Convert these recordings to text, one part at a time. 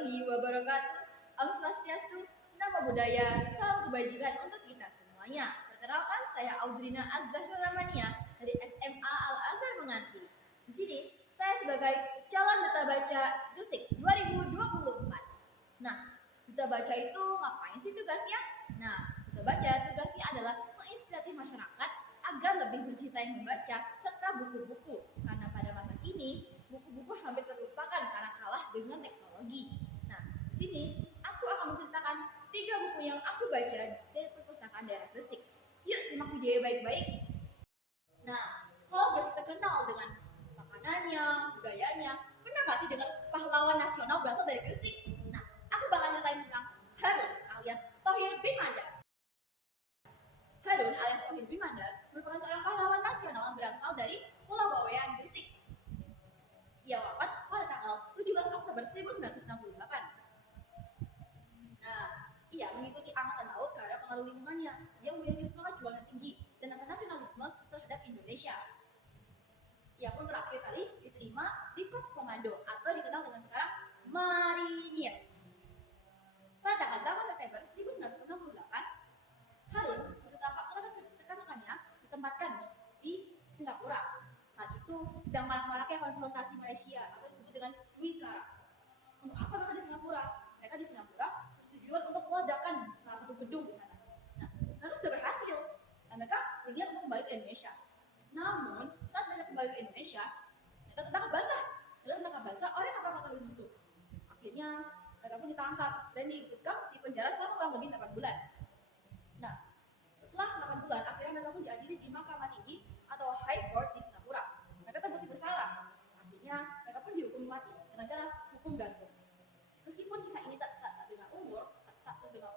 warahmatullahi wabarakatuh. Om Swastiastu, nama budaya, salam kebajikan untuk kita semuanya. Perkenalkan, saya Audrina Az-Zahra Ramania dari SMA Al-Azhar Menganti. Di sini, saya sebagai calon duta baca Jusik 2024. Nah, duta baca itu ngapain sih tugasnya? Nah, duta baca tugasnya adalah menginspirasi masyarakat agar lebih mencintai membaca serta buku-buku. Karena pada masa kini, buku-buku hampir terlupakan karena kalah dengan teknologi. Nah, di sini aku akan menceritakan 3 buku yang aku baca dari perpustakaan daerah Gresik. Yuk simak video baik-baik. Nah, kalau Gresik terkenal dengan makanannya, budayanya, pernah nggak sih dengan pahlawan nasional berasal dari Gresik? Nah, aku bakal nyeritain tentang Harun alias Thohir Bimanda. Harun alias Thohir Bimanda merupakan seorang pahlawan nasional yang berasal dari Pulau Bawean, Gresik. Ia wafat pada tanggal 17 Oktober 1968. Nah, ia mengikuti angkatan laut karena pengaruh lingkungannya. Ia memiliki semangat juang yang tinggi dan rasa nasionalisme terhadap Indonesia. Ia pun terakhir kali diterima di Korps Komando atau dikenal dengan sekarang Marinir. Pada tanggal 8 September 1968, Harun beserta rekan-rekannya ditempatkan di Singapura. Saat itu sedang marak-maraknya konfrontasi Malaysia atau disebut dengan Wikara. Untuk apa mereka di Singapura? Mereka di Singapura bertujuan untuk meledakan salah satu gedung di sana. Nah, mereka sudah berhasil dan mereka berniat untuk kembali ke Indonesia. Namun, saat mereka kembali ke Indonesia, mereka tertangkap basah oleh kapal-kapal musuh. Akhirnya, mereka pun ditangkap dan diikutkan di penjara selama kurang lebih 8 bulan. Nah, setelah 8 bulan, akhirnya mereka pun diadili di Mahkamah Tinggi atau High Court di Singapura. Mereka terbukti bersalah. Akhirnya, mereka pun dihukum mati dengan cara hukum gantung. Meskipun kisah ini tak terdengar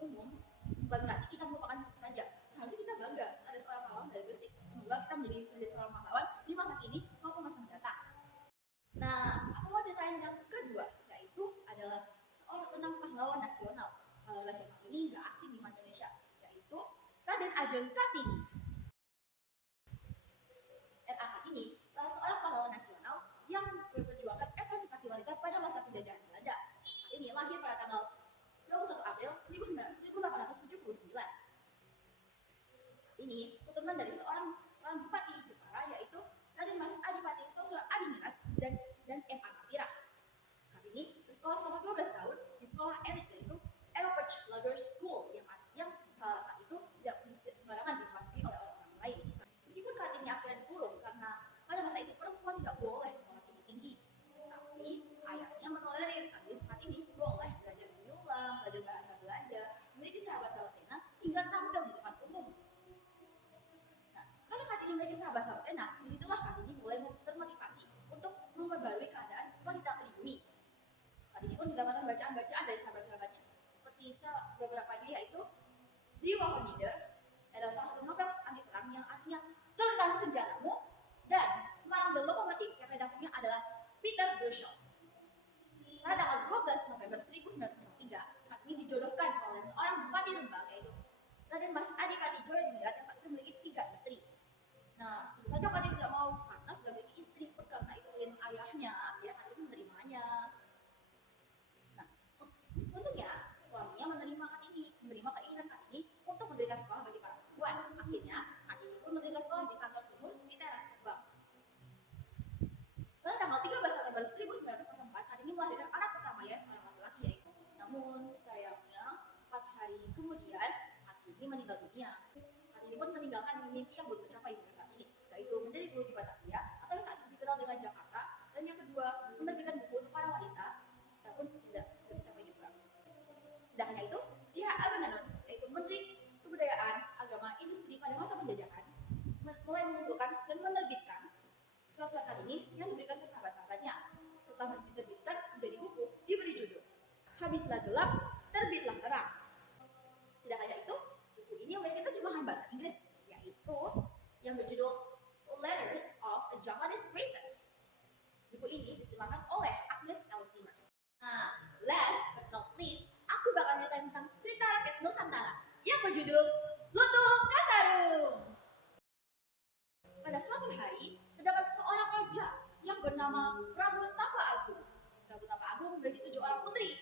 umum, bukan berarti kita melupakan itu saja. Seharusnya kita bangga ada seorang pahlawan dari Gresik. Semoga kita menjadi seorang pahlawan di masa kini maupun masa mendatang. Nah, aku mau ceritain yang kedua, yaitu adalah seorang pahlawan nasional. Pahlawan nasional ini nggak asing di Indonesia, yaitu Raden Ajeng Kartini. R.A. Kartini salah seorang pahlawan nasional yang memperjuangkan emansipasi wanita pada masa penjajahan Belanda. Ini lahir pada tanggal 21 April 1879. Ini keturunan dari seorang bupati Jepara, yaitu Raden Mas Adipati Sosro Adiningrat dan M.A. Masira. Kartini bersekolah selama 12 tahun di sekolah elit, yaitu Eropech Lager School, yang saat itu tidak sembarangan dimasuki oleh orang lain. Meskipun Kartini akhirnya dikurung karena pada masa itu perempuan tidak boleh sekolah tinggi-tinggi, tapi ayahnya mentolerir Kartini boleh belajar menyulam, belajar bahasa Belanda, memiliki sahabat-sahabat Tena, hingga tampil di depan umum. Nah, karena Kartini memiliki sahabat-sahabat Tena, disitulah Kartini mulai termotivasi untuk memperbarui keadaan wanita pribumi. Kartini pun mendapatkan bacaan-bacaan dari sahabat-sahabatnya, seperti beberapanya, yaitu The Waffenlieder adalah salah satu novel anti perang yang artinya turunkan senjatamu, dan Semarang the Lokomotif yang redakturnya adalah Peter Bruegel. Pada tanggal 12 November 1903, Kartini dijodohkan oleh seorang bupati Rembang, yaitu Raden Mas Adipati Joyodiningrat, yang saat itu memiliki 3 istri. Nah, tentu saja Kartini tidak mau karena sudah memiliki istri, karena itu yang ayahnya, ya Kartini menerimanya. Nah, untungnya suaminya menerima keinginan Kartini untuk mendirikan sekolah bagi para perempuan. Akhirnya, Kartini pun mendirikan sekolah di kantor umum di teras Rembang. Pada tanggal 13 September 1904, Kartini melahirkan anak pertamanya, seorang laki-laki, yaitu. Namun sayangnya 4 hari kemudian Kartini meninggal dunia. Kartini pun meninggalkan mimpi yang belum tercapai hingga saat ini, yaitu menjadi guru di Batavia atau yang saat ini dikenal dengan Jakarta, dan yang kedua menerbitkan buku untuk para wanita, namun tidak tercapai juga. Tidak hanya itu, J.H. Agamemnon, yaitu Menteri Kebudayaan, Agama, Industri pada masa penjajahan, mulai mengumpulkan dan menerbitkan surat-surat Kartini yang diberikan ke sahabat-sahabatnya. Setelah diterbitkan menjadi buku, diberi judul Habislah Gelap, Terbitlah Terang. Tidak hanya itu, buku ini memiliki terjemahan bahasa Inggris, yaitu yang berjudul Letters of a Japanese Princess. Buku ini diterjemahkan oleh Agnes L. Simmers. Nah, last but not least, aku bakal nyeritain tentang cerita rakyat Nusantara yang berjudul Lutung Kasarung. Pada suatu hari, terdapat seorang raja yang bernama Prabu Tapa Agung. Prabu Tapa Agung memiliki 7 orang putri.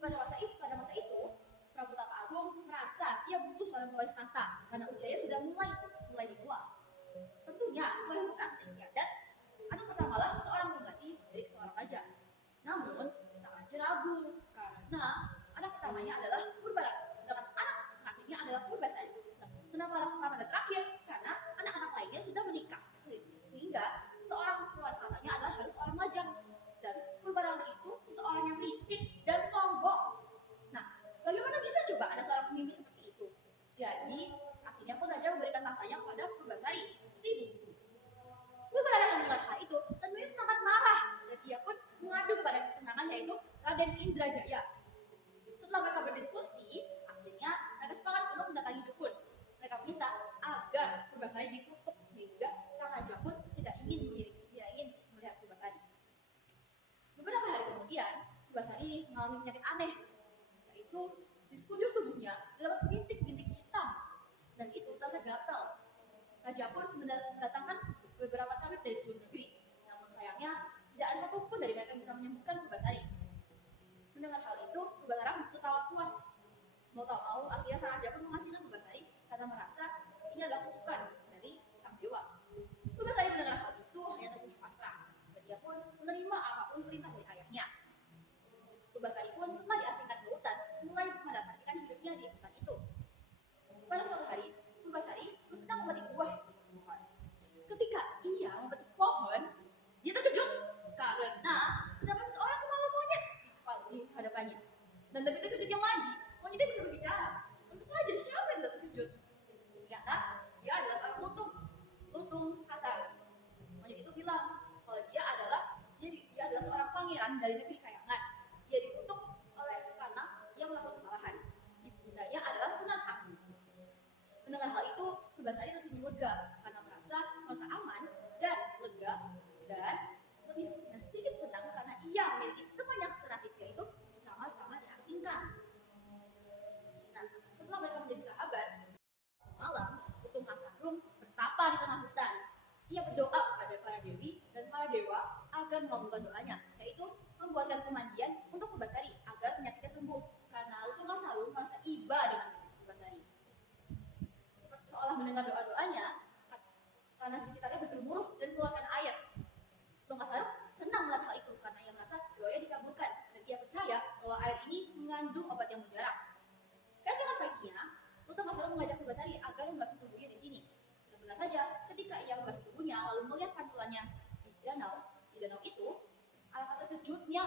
Pada masa itu, Prabutapa Agung merasa ia butuh seorang pewaris tahta karena usianya sudah mulai tua. Tentunya sesuai hukum istiadat, anak pertama lah seorang pengganti dari seorang raja. Namun sang raja ragu karena anak pertamanya adalah Purbarata, sedangkan anak terakhirnya adalah Purbasari. Kenapa anak pertama dan terakhir? Karena anak-anak lainnya sudah menikah, sehingga seorang pewaris tahtanya adalah harus seorang lajang. Dan Purbarata itu seseorang yang licik dan sombong. Nah, bagaimana bisa coba ada seorang pemimpin seperti itu? Jadi, akhirnya pun raja memberikan tahtanya kepada Purbasari, si bungsu. Purbarata yang mendengar hal itu tentunya sangat marah dan ia pun mengadu kepada ketenangan yaitu Raden Indrajaya. Setelah mereka berdiskusi, akhirnya mereka sepakat untuk mendatangi dukun. Mereka minta agar Purbasari dikutuk sehingga sang raja pun tidak ingin melihat Purbasari. Beberapa hari kemudian, Purbasari mengalami penyakit aneh, yaitu di sekujur tubuhnya terdapat bintik-bintik hitam dan itu terasa gatal. Raja pun mendatangkan beberapa tabib dari seluruh negeri, namun sayangnya tidak ada satupun dari mereka yang bisa menyembuhkan Purbasari. Mendengar hal itu, Purbasari tertawa puas. Mau tak mau, akhirnya sang raja pun mengasingkan Purbasari karena merasa ini adalah kutukan dari sang dewa. Purbasari mendengar hal itu hanya tersenyum pasrah, dan dia pun menerima apapun perintah dari ayahnya. Purbasari pun setelah diasingkan ke hutan, mulai mengadaptasikan hidupnya di hutan itu. Pada suatu hari, Purbasari sedang memetik buah di sebuah pohon. Ketika ia memetik pohon, dia terkejut karena terdapat seorang kepala monyet di hadapannya. Dan lebih terkejutnya lagi, monyet itu bisa berbicara. Tentu saja siapa yang tidak terkejut? Ternyata dia adalah seorang lutung kasar. Monyet itu bilang kalau dia adalah seorang pangeran dari negeri Kayangan. Dia dikutuk karena ia melakukan kesalahan. Ibundanya adalah Sunan Agung. Mendengar hal itu, Purbasari tersenyum lega karena merasa aman dan lega dan lebih sedikit senang karena ia memiliki teman yang senasib yaitu sama-sama diasingkan. Nah, setelah mereka menjadi sahabat, malam Lutung Kasarung bertapa di tengah hutan. Ia berdoa kepada para dewi dan para dewa agar mengabulkan doanya, yaitu membuatkan pemandian untuk Purbasari agar penyakitnya sembuh. Karena Lutung Kasarung merasa iba dengan Purbasari. Seolah mendengar doa-doanya, karena di sekitarnya bergemuruh dan keluarkan air. Lutung Kasarung senang melihat hal itu karena ia merasa doanya dikabulkan dan ia percaya bahwa air ini mengandung obat yang mujarab. Keesokan paginya, Lutung Kasarung mengajak Purbasari agar membasuh tubuhnya di sini. Dan benar saja, ketika ia membasuh tubuhnya lalu melihat pantulannya di danau itu, alangkah terkejutnya.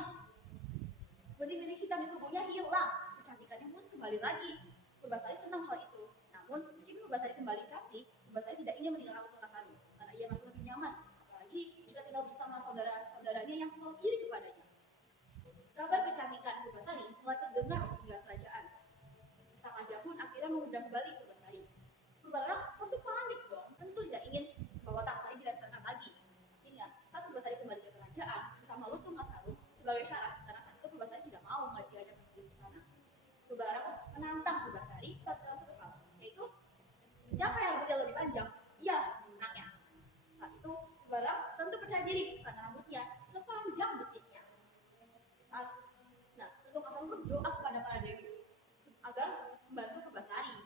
Bintik-bintik hitam di tubuhnya hilang, kecantikannya pun kembali lagi. Purbasari senang hal itu. Namun, meski Purbasari kembali cantik, Purbasari tidak ingin meninggalkan Lutung Kasarung karena ia masih lebih nyaman, apalagi jika tinggal bersama saudara-saudaranya yang selalu iri kepadanya. Kabar kecantikan Purbasari mulai terdengar di segala kerajaan. Sang raja pun akhirnya mengundang kembali Purbasari. Purbasari tentu panik dong, tentu tidak ingin bahwa tahtanya dilengsarkan lagi. Akhirnya, saat Purbasari kembali ke kerajaan bersama Lutung Kasarung sebagai syarat, karena saat itu Purbasari tidak mau diajak pergi ke sana. Purbasari menantang Purbasari dalam satu hal, yaitu siapa yang rambutnya lebih panjang, ialah pemenangnya. Saat itu Purbasari tentu percaya diri karena rambutnya sepanjang betisnya. Lutung Kasarung berdoa kepada para dewi agar membantu Purbasari.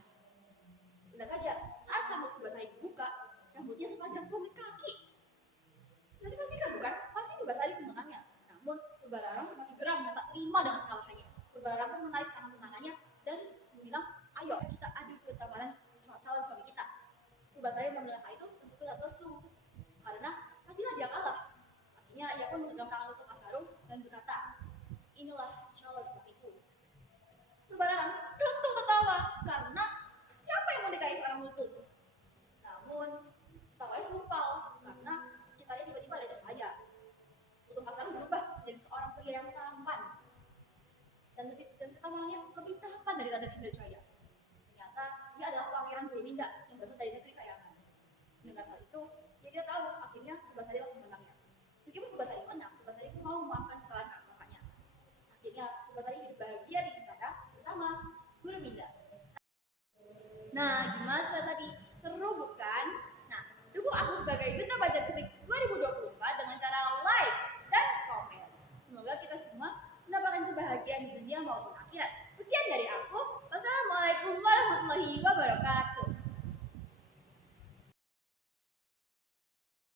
Benar saja, saat rambut Purbasari dibuka, rambutnya sepanjang tumit kaki. Sudah dipastikan bukan? Pasti Purbasari pemenangnya. Namun Purbasari semakin geram dan tak terima dengan kekalahannya. Purbasari pun menarik tangan tunangannya dan bilang, ayo kita adu ketambalan calon suami kita. Purbasari mendengar hal itu tentu tidak lesu karena pastilah dia kalah. Akhirnya ia pun memegang tangan Lutung Kasarung dan berkata, inilah calon suamiku. Purbasari tentu tertawa karena siapa yang mau nikahi seorang lutung? Namun tawanya sumpal karena sekitarnya tiba-tiba ada cahaya. Lutung Kasarung berubah menjadi seorang pria yang tampan dan ketampalannya lebih tampan dari Raden Indrajaya. Ternyata dia adalah pangeran Guluminda yang berasal dari negeri Kayangan. Dengan hal itu, dia tahu akhirnya Purbasari lah pemenangnya. Meskipun Purbasari menang, Purbasari pun mau memaafkan kesalahan kakaknya. Akhirnya Purbasari hidup bahagia di istana bersama Guluminda. Nah, gimana saya tadi? Seru bukan? Nah, dukung aku sebagai Duta Baca Fisik 2024 dengan cara like dan komen. Semoga kita semua mendapatkan kebahagiaan di dunia maupun akhirat. Sekian dari aku.